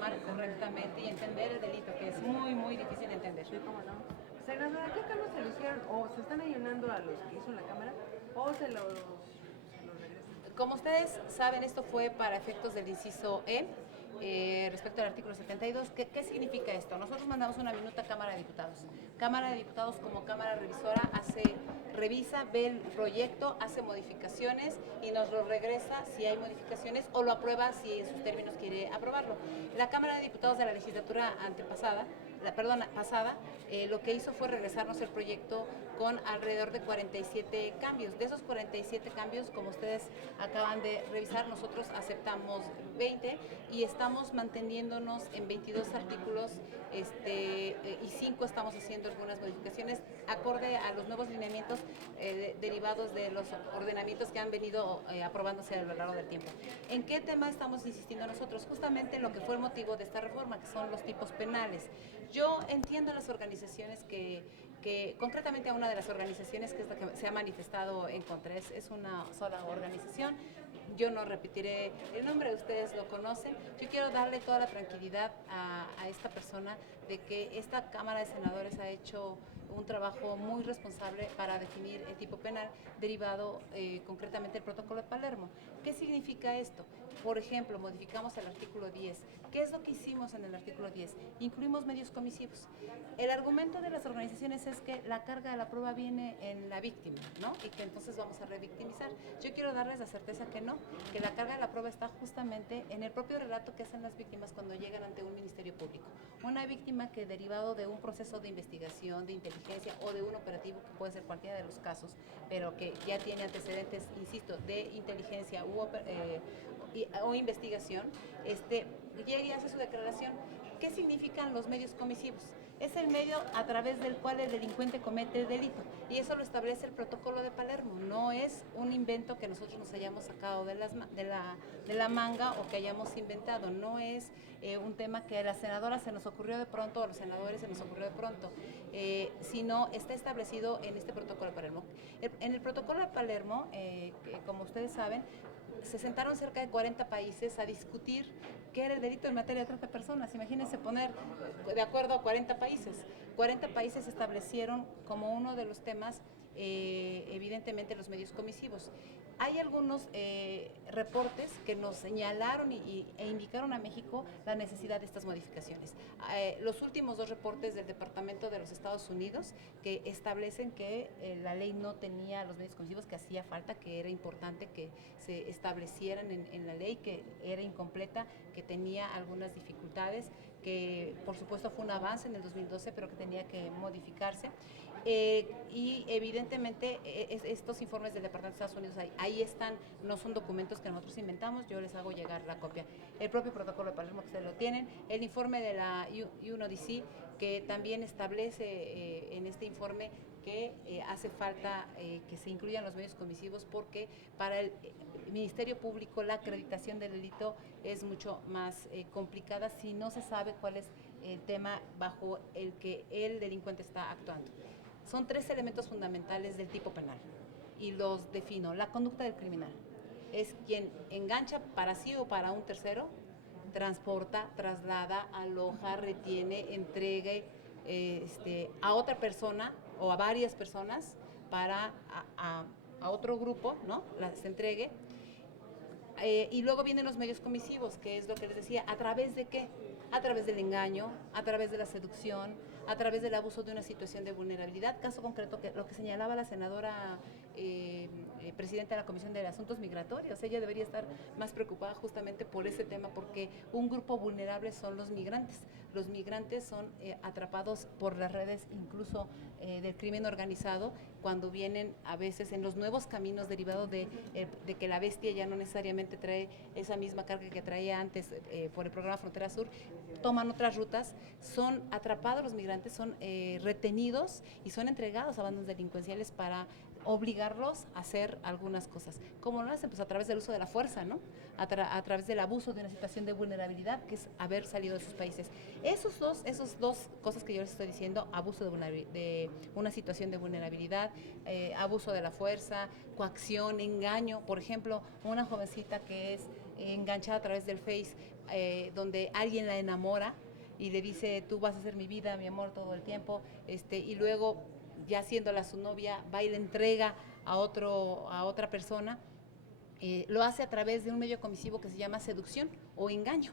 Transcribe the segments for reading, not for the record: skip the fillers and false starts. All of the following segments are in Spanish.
informar correctamente y entender el delito, que es muy, muy difícil de entender. Sí, cómo no. Senadora, ¿qué cambios se le hicieron? ¿O se están allanando a los que hizo la Cámara? ¿O se los regresan? Como ustedes saben, esto fue para efectos del inciso E, respecto al artículo 72. ¿Qué significa esto? Nosotros mandamos una minuta a Cámara de Diputados. Cámara de Diputados, como Cámara Revisora, revisa, ve el proyecto, hace modificaciones y nos lo regresa si hay modificaciones o lo aprueba si en sus términos quiere aprobarlo. La Cámara de Diputados de la legislatura pasada, lo que hizo fue regresarnos el proyecto con alrededor de 47 cambios. De esos 47 cambios, como ustedes acaban de revisar, nosotros aceptamos 20 y estamos manteniéndonos en 22 artículos y 5 estamos haciendo algunas modificaciones acorde a los nuevos lineamientos derivados de los ordenamientos que han venido aprobándose a lo largo del tiempo. ¿En qué tema estamos insistiendo nosotros? Justamente en lo que fue el motivo de esta reforma, que son los tipos penales. Yo entiendo a las organizaciones que concretamente a una de las organizaciones que es la que se ha manifestado en contra, es una sola organización. Yo no repetiré el nombre, ustedes lo conocen. Yo quiero darle toda la tranquilidad a esta persona de que esta Cámara de Senadores ha hecho un trabajo muy responsable para definir el tipo penal derivado concretamente del Protocolo de Palermo. ¿Qué significa esto? Por ejemplo, modificamos el artículo 10. ¿Qué es lo que hicimos en el artículo 10? Incluimos medios comisivos. El argumento de las organizaciones es que la carga de la prueba viene en la víctima, ¿no? Y que entonces vamos a revictimizar. Yo quiero darles la certeza que no, que la carga de la prueba está justamente en el propio relato que hacen las víctimas cuando llegan ante un ministerio público. Una víctima que derivado de un proceso de investigación, de inteligencia o de un operativo, que puede ser cualquiera de los casos, pero que ya tiene antecedentes, insisto, de inteligencia o investigación, llega y hace su declaración. ¿Qué significan los medios comisivos? Es el medio a través del cual el delincuente comete el delito, y eso lo establece el Protocolo de Palermo. No es un invento que nosotros nos hayamos sacado de la manga o que hayamos inventado. No es un tema que a la senadora se nos ocurrió de pronto o a los senadores se nos ocurrió de pronto, sino está establecido en este Protocolo de Palermo. En el Protocolo de Palermo, que, como ustedes saben, se sentaron cerca de 40 países a discutir qué era el delito en materia de trata de personas. Imagínense poner de acuerdo a 40 países. 40 países establecieron como uno de los temas, evidentemente, los medios comisivos. Hay algunos reportes que nos señalaron e indicaron a México la necesidad de estas modificaciones. Los últimos dos reportes del Departamento de los Estados Unidos que establecen que la ley no tenía los medios comisivos, que hacía falta, que era importante que se establecieran en la ley, que era incompleta, que tenía algunas dificultades, que por supuesto fue un avance en el 2012, pero que tenía que modificarse. Y evidentemente estos informes del Departamento de Estados Unidos ahí están, no son documentos que nosotros inventamos, yo les hago llegar la copia. El propio Protocolo de Palermo, que ustedes lo tienen, el informe de la UNODC, que también establece en este informe que hace falta que se incluyan los medios comisivos, porque para el Ministerio Público la acreditación del delito es mucho más complicada si no se sabe cuál es el tema bajo el que el delincuente está actuando. Son 3 elementos fundamentales del tipo penal y los defino. La conducta del criminal es quien engancha para sí o para un tercero, transporta, traslada, aloja, retiene, entregue a otra persona o a varias personas para a otro grupo, ¿no? Las entregue. Y luego vienen los medios comisivos, que es lo que les decía, ¿a través de qué? A través del engaño, a través de la seducción, a través del abuso de una situación de vulnerabilidad. Caso concreto, que lo que señalaba la senadora presidenta de la Comisión de Asuntos Migratorios, ella debería estar más preocupada justamente por ese tema, porque un grupo vulnerable son los migrantes. Los migrantes son atrapados por las redes, incluso del crimen organizado, cuando vienen a veces en los nuevos caminos derivados de que la bestia ya no necesariamente trae esa misma carga que traía antes por el programa Frontera Sur, toman otras rutas, son atrapados los migrantes, son retenidos y son entregados a bandas delincuenciales para obligarlos a hacer algunas cosas. ¿Cómo lo hacen? Pues a través del uso de la fuerza, ¿no? A través del abuso de una situación de vulnerabilidad, que es haber salido de sus países. Esos dos cosas que yo les estoy diciendo, abuso de una situación de vulnerabilidad, abuso de la fuerza, coacción, engaño. Por ejemplo, una jovencita que es enganchada a través del Face, donde alguien la enamora y le dice, tú vas a ser mi vida, mi amor, todo el tiempo, y luego, ya siéndola su novia, va y le entrega a otra persona. Lo hace a través de un medio comisivo que se llama seducción o engaño.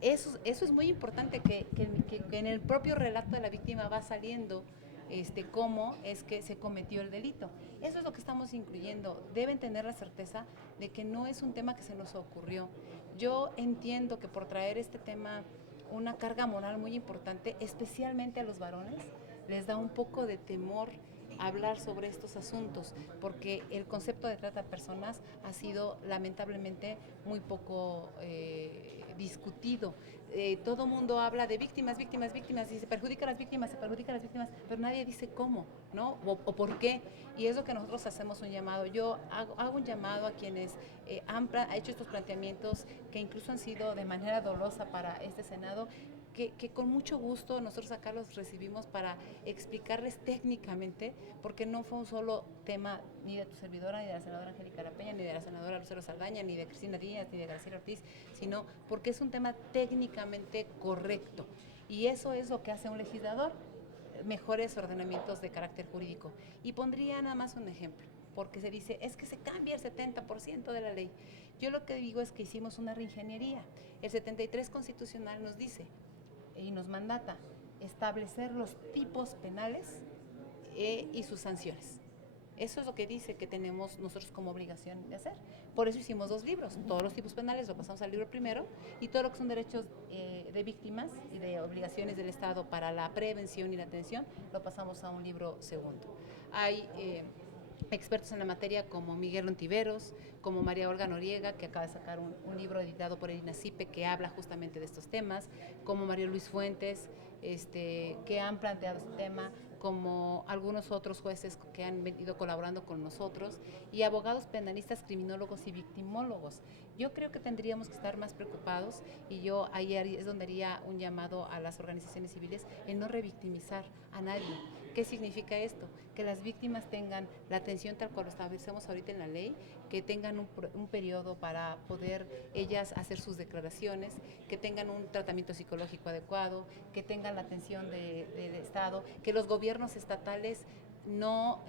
Eso es muy importante, que en el propio relato de la víctima va saliendo cómo es que se cometió el delito. Eso es lo que estamos incluyendo. Deben tener la certeza de que no es un tema que se nos ocurrió. Yo entiendo que por traer este tema una carga moral muy importante, especialmente a los varones, les da un poco de temor hablar sobre estos asuntos, porque el concepto de trata de personas ha sido lamentablemente muy poco discutido. Todo mundo habla de víctimas, víctimas, víctimas, y se perjudica a las víctimas, pero nadie dice cómo, ¿no? O por qué. Y es lo que nosotros hacemos un llamado. Yo hago un llamado a quienes han hecho estos planteamientos, que incluso han sido de manera dolosa para este Senado, que con mucho gusto nosotros acá los recibimos para explicarles técnicamente, porque no fue un solo tema ni de tu servidora, ni de la senadora Angélica Arapeña, ni de la senadora Lucero Saldaña, ni de Cristina Díaz, ni de Graciela Ortiz, sino porque es un tema técnicamente correcto. Y eso es lo que hace un legislador, mejores ordenamientos de carácter jurídico. Y pondría nada más un ejemplo, porque se dice, es que se cambia el 70% de la ley. Yo lo que digo es que hicimos una reingeniería. El 73 constitucional nos dice y nos mandata establecer los tipos penales y sus sanciones. Eso es lo que dice que tenemos nosotros como obligación de hacer. Por eso hicimos 2 libros. Todos los tipos penales lo pasamos al libro primero, y todo lo que son derechos de víctimas y de obligaciones del Estado para la prevención y la atención lo pasamos a un libro segundo. Hay expertos en la materia como Miguel Ontiveros, como María Olga Noriega, que acaba de sacar un libro editado por el INACIPE que habla justamente de estos temas, como María Luis Fuentes, que han planteado este tema, como algunos otros jueces que han venido colaborando con nosotros, y abogados penalistas, criminólogos y victimólogos. Yo creo que tendríamos que estar más preocupados, y yo ahí es donde haría un llamado a las organizaciones civiles en no revictimizar a nadie. ¿Qué significa esto? Que las víctimas tengan la atención tal cual lo establecemos ahorita en la ley, que tengan un periodo para poder ellas hacer sus declaraciones, que tengan un tratamiento psicológico adecuado, que tengan la atención del Estado, que los gobiernos estatales no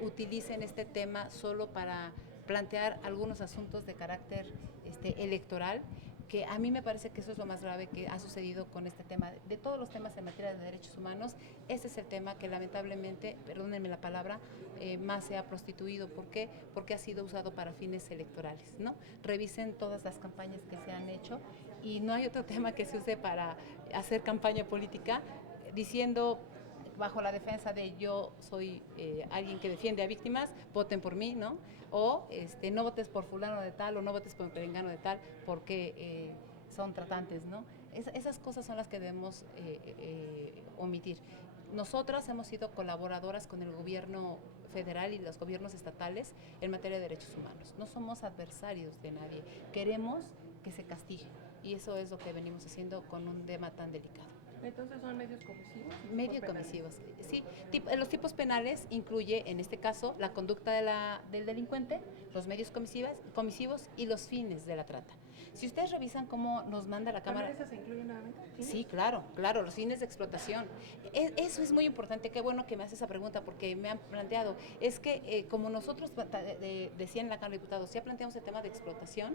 utilicen este tema solo para plantear algunos asuntos de carácter electoral, que a mí me parece que eso es lo más grave que ha sucedido con este tema. De todos los temas en materia de derechos humanos, ese es el tema que lamentablemente, perdónenme la palabra, más se ha prostituido. ¿Por qué? Porque ha sido usado para fines electorales, ¿no? Revisen todas las campañas que se han hecho, y no hay otro tema que se use para hacer campaña política diciendo, bajo la defensa de yo soy alguien que defiende a víctimas, voten por mí, ¿no? O no votes por fulano de tal, o no votes por perengano de tal, porque son tratantes, ¿no? Esas cosas son las que debemos omitir. Nosotras hemos sido colaboradoras con el gobierno federal y los gobiernos estatales en materia de derechos humanos. No somos adversarios de nadie, queremos que se castigue, y eso es lo que venimos haciendo con un tema tan delicado. Entonces son medios comisivos. Medios comisivos, sí. Los tipos penales incluye, en este caso, la conducta del delincuente, los medios comisivos y los fines de la trata. Si ustedes revisan cómo nos manda la Cámara... ¿También esas se incluyen nuevamente? Sí, claro, los fines de explotación. Eso es muy importante, qué bueno que me haces esa pregunta, porque me han planteado, es que como nosotros decían en la Cámara de Diputados, ya planteamos el tema de explotación,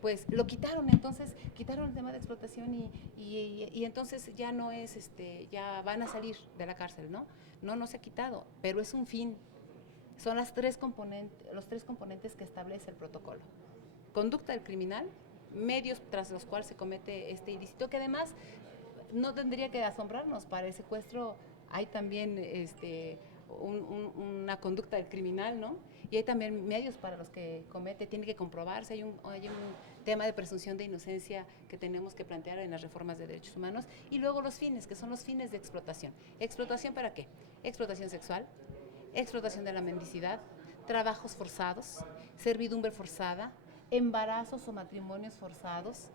pues lo quitaron, entonces quitaron el tema de explotación, y entonces ya no es, ya van a salir de la cárcel, ¿no? No se ha quitado, pero es un fin. Son los 3 componentes que establece el protocolo: conducta del criminal, medios tras los cuales se comete este ilícito, que además no tendría que asombrarnos. Para el secuestro hay también una conducta del criminal, ¿no? Y hay también medios para los que comete, tiene que comprobarse, hay un tema de presunción de inocencia que tenemos que plantear en las reformas de derechos humanos. Y luego los fines, que son los fines de explotación. ¿Explotación para qué? Explotación sexual, explotación de la mendicidad, trabajos forzados, servidumbre forzada, embarazos o matrimonios forzados,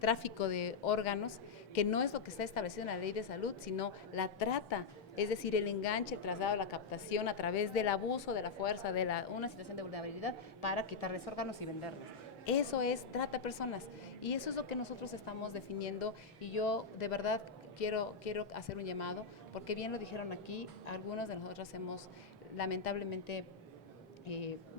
tráfico de órganos, que no es lo que está establecido en la ley de salud, sino la trata es decir, el enganche, el traslado, la captación a través del abuso de la fuerza, de una situación de vulnerabilidad para quitarles órganos y venderlos. Eso es trata de personas y eso es lo que nosotros estamos definiendo y yo de verdad quiero hacer un llamado porque bien lo dijeron aquí, algunos de nosotros hemos lamentablemente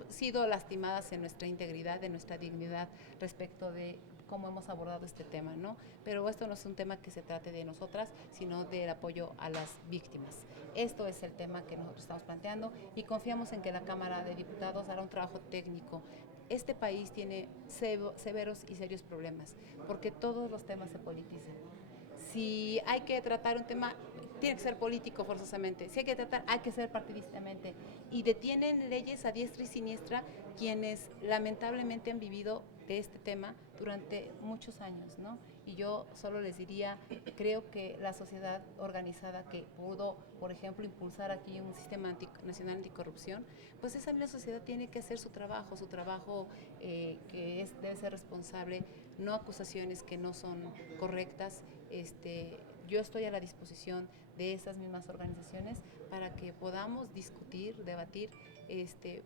sido lastimadas en nuestra integridad, en nuestra dignidad respecto de cómo hemos abordado este tema, ¿no? Pero esto no es un tema que se trate de nosotras, sino del apoyo a las víctimas. Esto es el tema que nosotros estamos planteando y confiamos en que la Cámara de Diputados hará un trabajo técnico. Este país tiene severos y serios problemas, porque todos los temas se politizan. Si hay que tratar un tema, tiene que ser político forzosamente. Si hay que tratar, hay que ser partidistamente. Y detienen leyes a diestra y siniestra quienes lamentablemente han vivido de este tema durante muchos años, ¿no? Y yo solo les diría, creo que la sociedad organizada que pudo, por ejemplo, impulsar aquí un sistema nacional anticorrupción, pues esa misma sociedad tiene que hacer su trabajo debe ser responsable, no acusaciones que no son correctas. Yo estoy a la disposición de esas mismas organizaciones para que podamos discutir, debatir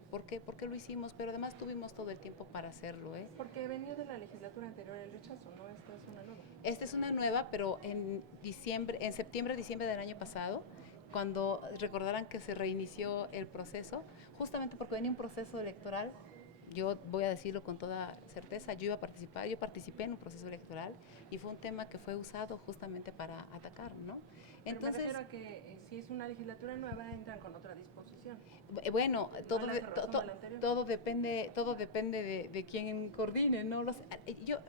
por qué lo hicimos, pero además tuvimos todo el tiempo para hacerlo. Porque venía de la legislatura anterior el rechazo, ¿no? Esta es una nueva. Esta es una nueva, pero en septiembre, diciembre del año pasado, cuando recordarán que se reinició el proceso, justamente porque venía un proceso electoral, yo voy a decirlo con toda certeza, yo participé en un proceso electoral y fue un tema que fue usado justamente para atacar, ¿no? Entonces, me refiero a que si es una legislatura nueva, entran con otra disposición. Bueno, todo depende de quién coordine, ¿no?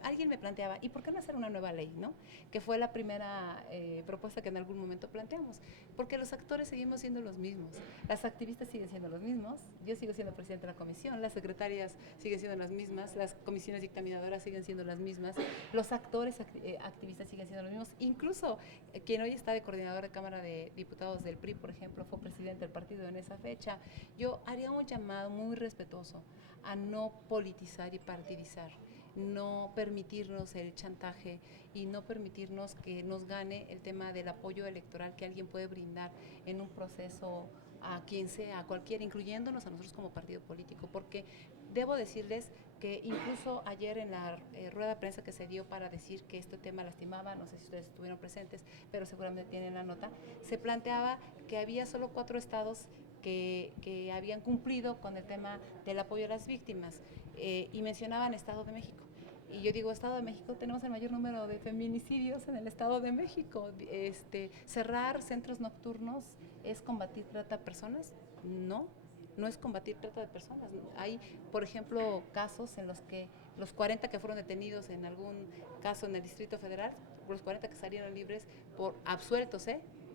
Alguien me planteaba, ¿y por qué no hacer una nueva ley, no? Que fue la primera propuesta que en algún momento planteamos, porque los actores seguimos siendo los mismos, las activistas siguen siendo los mismos, yo sigo siendo presidenta de la comisión, las secretarias siguen siendo las mismas, las comisiones dictaminadoras siguen siendo las mismas, los actores activistas siguen siendo los mismos, incluso quien hoy está de coordinador de Cámara de Diputados del PRI, por ejemplo, fue presidente del partido en esa fecha. Yo haría un llamado muy respetuoso a no politizar y partidizar, no permitirnos el chantaje y no permitirnos que nos gane el tema del apoyo electoral que alguien puede brindar en un proceso a quien sea, a cualquiera, incluyéndonos a nosotros como partido político, porque debo decirles que incluso ayer en la rueda de prensa que se dio para decir que este tema lastimaba, no sé si ustedes estuvieron presentes, pero seguramente tienen la nota, se planteaba que había solo 4 estados que habían cumplido con el tema del apoyo a las víctimas y mencionaban Estado de México. Y yo digo, Estado de México, tenemos el mayor número de feminicidios en el Estado de México. Cerrar centros nocturnos es combatir trata de personas, no es combatir trata de personas. Hay, por ejemplo, casos en los que los 40 que fueron detenidos en algún caso en el Distrito Federal, los 40 que salieron libres por absueltos,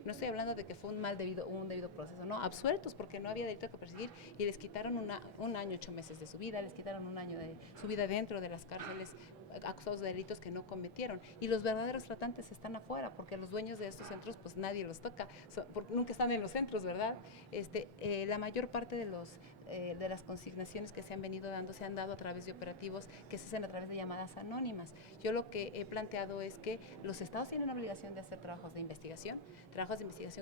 no estoy hablando de que fue un debido proceso, no, absueltos porque no había delito que perseguir y les quitaron un año, 8 meses de su vida, les quitaron un año de su vida dentro de las cárceles acusados de delitos que no cometieron. Y los verdaderos tratantes están afuera porque los dueños de estos centros pues nadie los toca, porque nunca están en los centros, ¿verdad? La mayor parte de las consignaciones que se han venido dando se han dado a través de operativos que se hacen a través de llamadas anónimas. Yo lo que he planteado es que los estados tienen obligación de hacer trabajos de investigación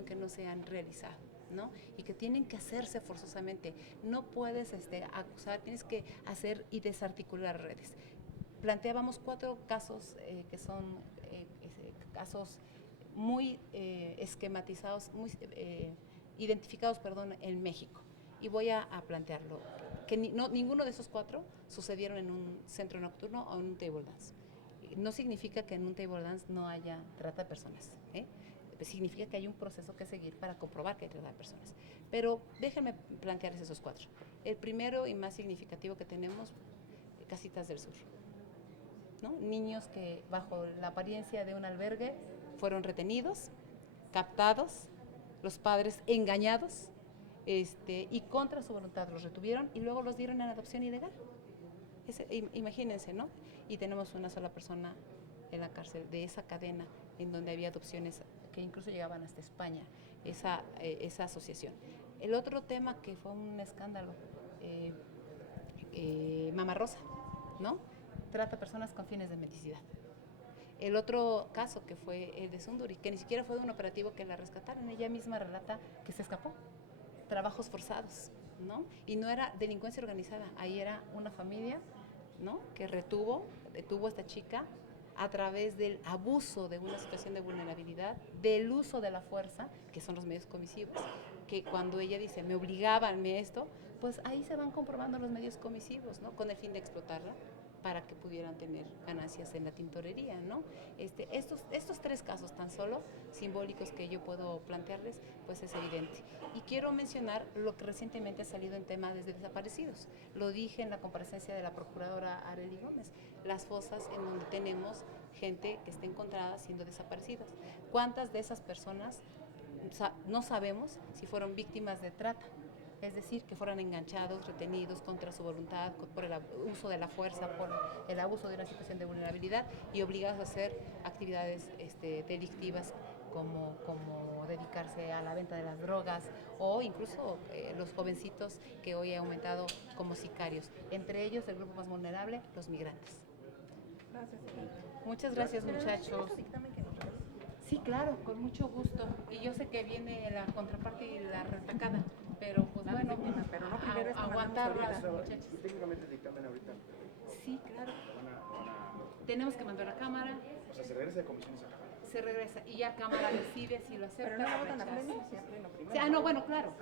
que no se han realizado, ¿no? Y que tienen que hacerse forzosamente. No puedes acusar, tienes que hacer y desarticular redes. Planteábamos 4 casos que son casos muy esquematizados, muy identificados, en México. Y voy a plantearlo, que ninguno de esos 4 sucedieron en un centro nocturno o en un table dance. No significa que en un table dance no haya trata de personas, significa que hay un proceso que seguir para comprobar que hay trata de personas. Pero déjenme plantearles esos 4. El primero y más significativo que tenemos, Casitas del Sur, ¿no? Niños que bajo la apariencia de un albergue fueron retenidos, captados, los padres engañados, y contra su voluntad los retuvieron y luego los dieron en adopción ilegal. Imagínense, ¿no? Y tenemos una sola persona en la cárcel de esa cadena en donde había adopciones que incluso llegaban hasta España, esa asociación. El otro tema que fue un escándalo, Mama Rosa, ¿no? Trata personas con fines de mendicidad. El otro caso que fue el de Sunduri, que ni siquiera fue de un operativo que la rescataron, ella misma relata que se escapó, trabajos forzados, ¿no? Y no era delincuencia organizada, ahí era una familia, ¿no? Que detuvo a esta chica a través del abuso de una situación de vulnerabilidad, del uso de la fuerza, que son los medios comisivos, que cuando ella dice, me obligaban esto, pues ahí se van comprobando los medios comisivos, ¿no? Con el fin de explotarla para que pudieran tener ganancias en la tintorería, ¿no? Estos tres casos tan solo simbólicos que yo puedo plantearles, pues es evidente. Y quiero mencionar lo que recientemente ha salido en tema de desaparecidos. Lo dije en la comparecencia de la procuradora Arely Gómez, las fosas en donde tenemos gente que está encontrada siendo desaparecidas. ¿Cuántas de esas personas no sabemos si fueron víctimas de trata? Es decir, que fueran enganchados, retenidos contra su voluntad, por el uso de la fuerza, por el abuso de una situación de vulnerabilidad y obligados a hacer actividades delictivas como dedicarse a la venta de las drogas o incluso los jovencitos que hoy ha aumentado como sicarios. Entre ellos, el grupo más vulnerable, los migrantes. Gracias. Muchas gracias, muchachos. Sí, claro, con mucho gusto. Y yo sé que viene la contraparte y la retacada, pero pues bueno, pero no primero esto aguantarlas, mandamos muchachos. Y técnicamente el dictamen ahorita Sí, claro. van a- Tenemos que mandar a Cámara, o sea, se regresa de comisiones a Cámara. se regresa y ya Cámara decide si lo acepta Pero no o votan a rechaza. pleno, siempre lo primero. Sí, no, bueno, claro.